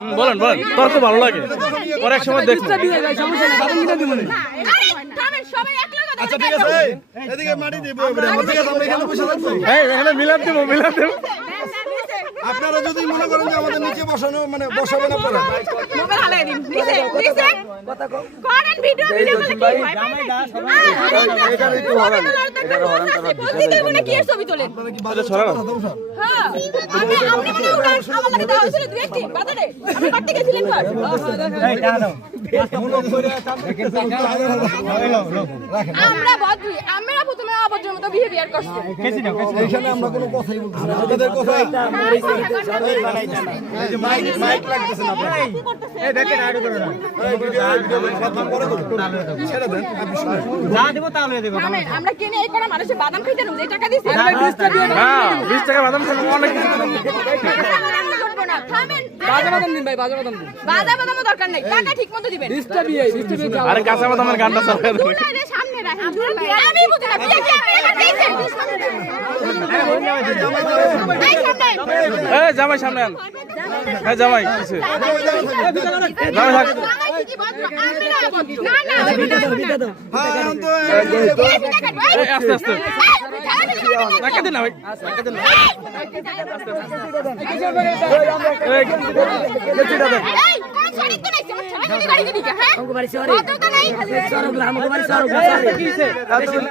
বলেন বলেন, তর্ক ভালো লাগে, পরে এক সময় দেখুন। আচ্ছা ঠিক আছে, এদিকে মাটি দিব, এখানে মিলাপ দেবো, মিলাপ দেবো। আপনারা যদি মনে করেন যে আমাদের নিচে বসানো মানে বসাবে না পরে মোবাইল হালাই দিন নিচে নিচে করেন ভিডিও ভিডিও করে কি ভাই এটা একটু হরান এটা হরান তারপর দিতে মনে কি ছবি তোলেন আপনারা কি বাজার ছড়া কথা বলছেন? হ্যাঁ আমি মনে উড়ান আমার লাগে দাও ছিল দুই একটি বাজারে আমি কাটতে গেছিলেন স্যার এই দাও আমরা বদলি আমরা প্রথমে অভদ্রের মতো বিহেভিয়ার করছি এখানে আমরা কোনো কথাই বলছি না, আপনাদের কথা এই যে মাইক লাগতেছে না আপনারা এই দেখেন আইডি করে না এই ভিডিও কথা পরে করুন ছেড়ে দেন আপনি শুনুন যা দেব তা লয়ে দেব আমরা কিনে এই করে মানুষে বাদাম খাইতে না যে টাকা দিছি হ্যাঁ 20 টাকা বাদাম খেলে অনেক কিছু বাজা বাদাম দিন ভাই বাজা বাদাম দিন বাজা বাদামও দরকার নাই টাকা ঠিকমতো দিবেন 20 টা বিয়ে আরে কাঁচা বাদামের গানটা চালায় দেবে। আরে সামনে রাখেন আমি বুঝি না বিয়ে কি আপনি এবার দিয়েছেন এই সামনে এই জামাই সামনে আন, এই জামাই কিছু জামাই থাক। কি ভদ্র আমি না ভদ্র না না হ্যাঁ তো এই আস্তে আস্তে টাকা দিন না ভাই, টাকা দিন না। এই কেচিটা দেন। এই কোন ছড়ি তো নাই আমার ছড়ি গাড়ি দিকে হ্যাঁ বাড়ি সরে ভদ্র তো নাই সরগলা আমাকে বাড়ি সরগলা